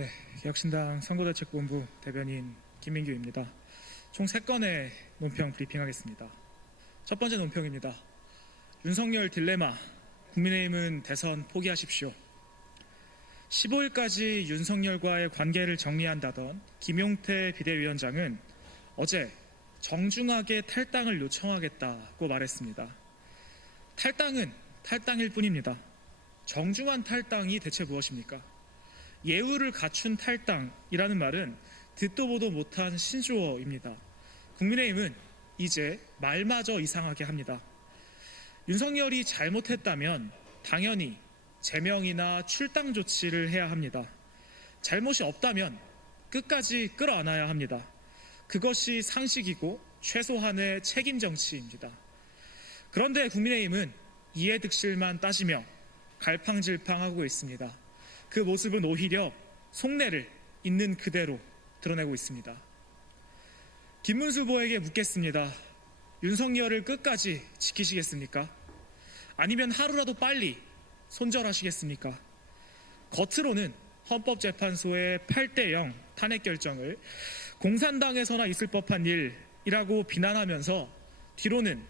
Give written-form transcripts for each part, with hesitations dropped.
네, 개혁신당 선거대책본부 대변인 김민규입니다. 총 3건의 논평 브리핑하겠습니다. 첫 번째 논평입니다. 윤석열 딜레마, 국민의힘은 대선 포기하십시오. 15일까지 윤석열과의 관계를 정리한다던 김용태 비대위원장은 어제 정중하게 탈당을 요청하겠다고 말했습니다. 탈당은 탈당일 뿐입니다. 정중한 탈당이 대체 무엇입니까? 예우를 갖춘 탈당이라는 말은 듣도 보도 못한 신조어입니다. 국민의힘은 이제 말마저 이상하게 합니다. 윤석열이 잘못했다면 당연히 제명이나 출당 조치를 해야 합니다. 잘못이 없다면 끝까지 끌어안아야 합니다. 그것이 상식이고 최소한의 책임 정치입니다. 그런데 국민의힘은 이해득실만 따지며 갈팡질팡하고 있습니다. 그 모습은 오히려 속내를 있는 그대로 드러내고 있습니다. 김문수 후보에게 묻겠습니다. 윤석열을 끝까지 지키시겠습니까? 아니면 하루라도 빨리 손절하시겠습니까? 겉으로는 헌법재판소의 8대0 탄핵 결정을 공산당에서나 있을 법한 일이라고 비난하면서 뒤로는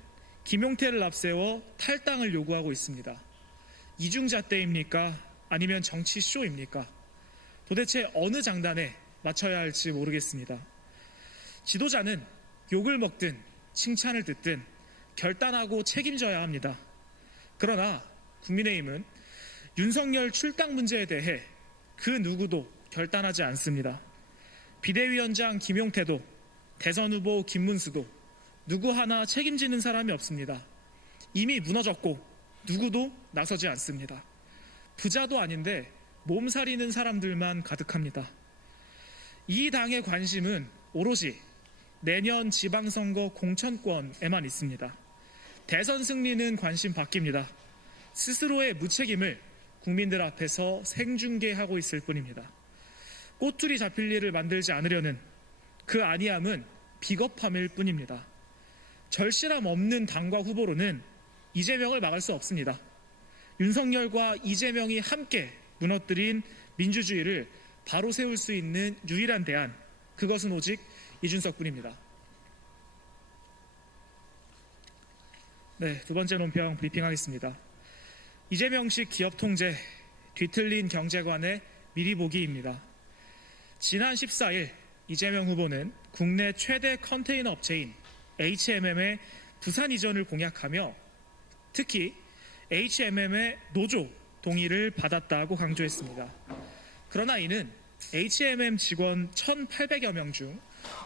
김용태를 앞세워 탈당을 요구하고 있습니다. 이중잣대입니까? 아니면 정치 쇼입니까? 도대체 어느 장단에 맞춰야 할지 모르겠습니다. 지도자는 욕을 먹든 칭찬을 듣든 결단하고 책임져야 합니다. 그러나 국민의힘은 윤석열 출당 문제에 대해 그 누구도 결단하지 않습니다. 비대위원장 김용태도 대선 후보 김문수도 누구 하나 책임지는 사람이 없습니다. 이미 무너졌고 누구도 나서지 않습니다. 부자도 아닌데 몸살이는 사람들만 가득합니다. 이 당의 관심은 오로지 내년 지방선거 공천권에만 있습니다. 대선 승리는 관심 바뀝니다. 스스로의 무책임을 국민들 앞에서 생중계하고 있을 뿐입니다. 꼬투리 잡힐 일을 만들지 않으려는 그 안이함은 비겁함일 뿐입니다. 절실함 없는 당과 후보로는 이재명을 막을 수 없습니다. 윤석열과 이재명이 함께 무너뜨린 민주주의를 바로 세울 수 있는 유일한 대안, 그것은 오직 이준석뿐입니다. 네, 두 번째 논평 브리핑하겠습니다. 이재명식 기업 통제, 뒤틀린 경제관의 미리 보기입니다. 지난 14일 이재명 후보는 국내 최대 컨테이너 업체인 HMM의 부산 이전을 공약하며 특히 HMM의 노조 동의를 받았다고 강조했습니다. 그러나 이는 HMM 직원 1,800여 명 중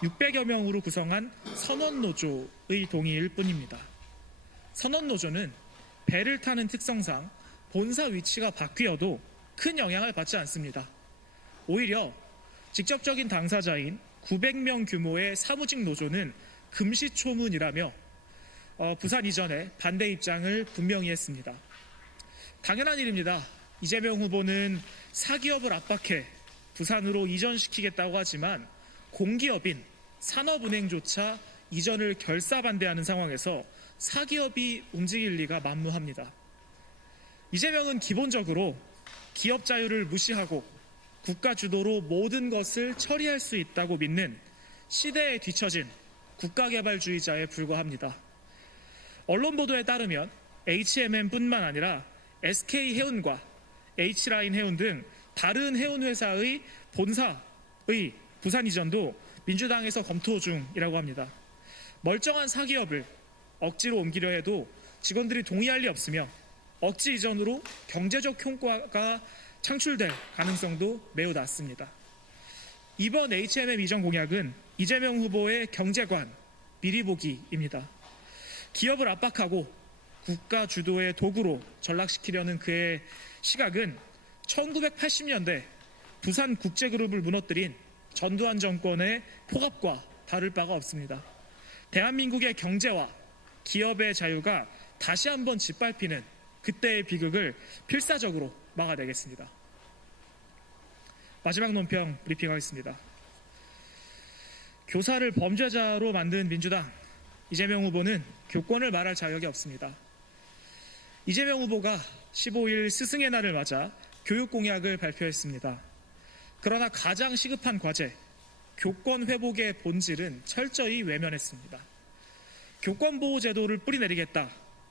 600여 명으로 구성한 선원노조의 동의일 뿐입니다. 선원노조는 배를 타는 특성상 본사 위치가 바뀌어도 큰 영향을 받지 않습니다. 오히려 직접적인 당사자인 900명 규모의 사무직 노조는 금시초문이라며 부산 이전에 반대 입장을 분명히 했습니다. 당연한 일입니다. 이재명 후보는 사기업을 압박해 부산으로 이전시키겠다고 하지만 공기업인 산업은행조차 이전을 결사반대하는 상황에서 사기업이 움직일 리가 만무합니다. 이재명은 기본적으로 기업 자유를 무시하고 국가 주도로 모든 것을 처리할 수 있다고 믿는 시대에 뒤처진 국가개발주의자에 불과합니다. 언론 보도에 따르면 HMM뿐만 아니라 SK해운과 H라인 해운 등 다른 해운회사의 본사의 부산 이전도 민주당에서 검토 중이라고 합니다. 멀쩡한 사기업을 억지로 옮기려 해도 직원들이 동의할 리 없으며 억지 이전으로 경제적 효과가 창출될 가능성도 매우 낮습니다. 이번 HMM 이전 공약은 이재명 후보의 경제관 미리 보기입니다. 기업을 압박하고 국가 주도의 도구로 전락시키려는 그의 시각은 1980년대 부산국제그룹을 무너뜨린 전두환 정권의 폭압과 다를 바가 없습니다. 대한민국의 경제와 기업의 자유가 다시 한번 짓밟히는 그때의 비극을 필사적으로 막아내겠습니다. 마지막 논평 브리핑하겠습니다. 교사를 범죄자로 만든 민주당, 이재명 후보는 교권을 말할 자격이 없습니다. 이재명 후보가 15일 스승의 날을 맞아 교육 공약을 발표했습니다. 그러나 가장 시급한 과제, 교권 회복의 본질은 철저히 외면했습니다. 교권 보호 제도를 뿌리내리겠다,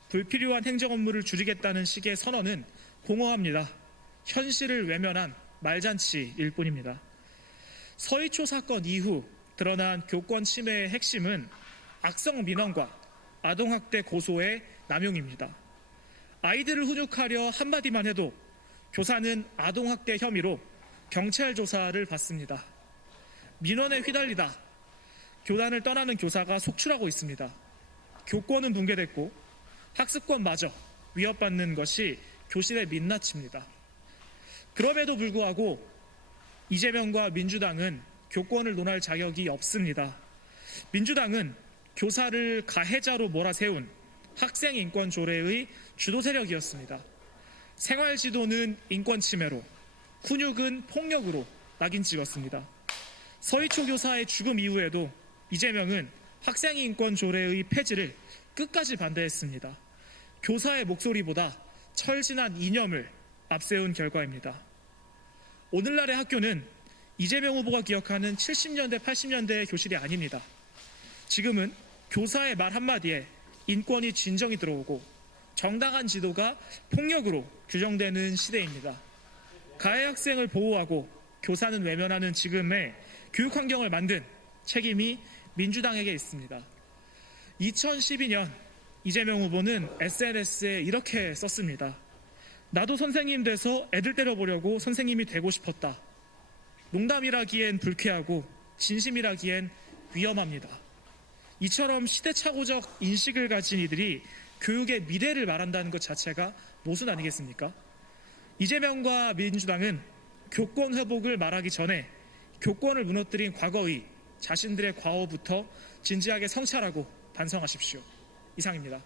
불필요한 행정 업무를 줄이겠다는 식의 선언은 공허합니다. 현실을 외면한 말잔치일 뿐입니다. 서희초 사건 이후 드러난 교권 침해의 핵심은 악성 민원과 아동학대 고소의 남용입니다. 아이들을 훈육하려 한마디만 해도 교사는 아동학대 혐의로 경찰 조사를 받습니다. 민원에 휘달리다 교단을 떠나는 교사가 속출하고 있습니다. 교권은 붕괴됐고 학습권마저 위협받는 것이 교실의 민낯입니다. 그럼에도 불구하고 이재명과 민주당은 교권을 논할 자격이 없습니다. 민주당은 교사를 가해자로 몰아세운 학생인권조례의 주도 세력이었습니다. 생활지도는 인권침해로, 훈육은 폭력으로 낙인 찍었습니다. 서희초 교사의 죽음 이후에도 이재명은 학생인권조례의 폐지를 끝까지 반대했습니다. 교사의 목소리보다 철진한 이념을 앞세운 결과입니다. 오늘날의 학교는 이재명 후보가 기억하는 70년대, 80년대의 교실이 아닙니다. 지금은 교사의 말 한마디에 인권이 진정이 들어오고 정당한 지도가 폭력으로 규정되는 시대입니다. 가해 학생을 보호하고 교사는 외면하는 지금의 교육 환경을 만든 책임이 민주당에게 있습니다. 2012년 이재명 후보는 SNS에 이렇게 썼습니다. 나도 선생님 돼서 애들 때려보려고 선생님이 되고 싶었다. 농담이라기엔 불쾌하고 진심이라기엔 위험합니다. 이처럼 시대착오적 인식을 가진 이들이 교육의 미래를 말한다는 것 자체가 모순 아니겠습니까? 이재명과 민주당은 교권 회복을 말하기 전에 교권을 무너뜨린 과거의 자신들의 과오부터 진지하게 성찰하고 반성하십시오. 이상입니다.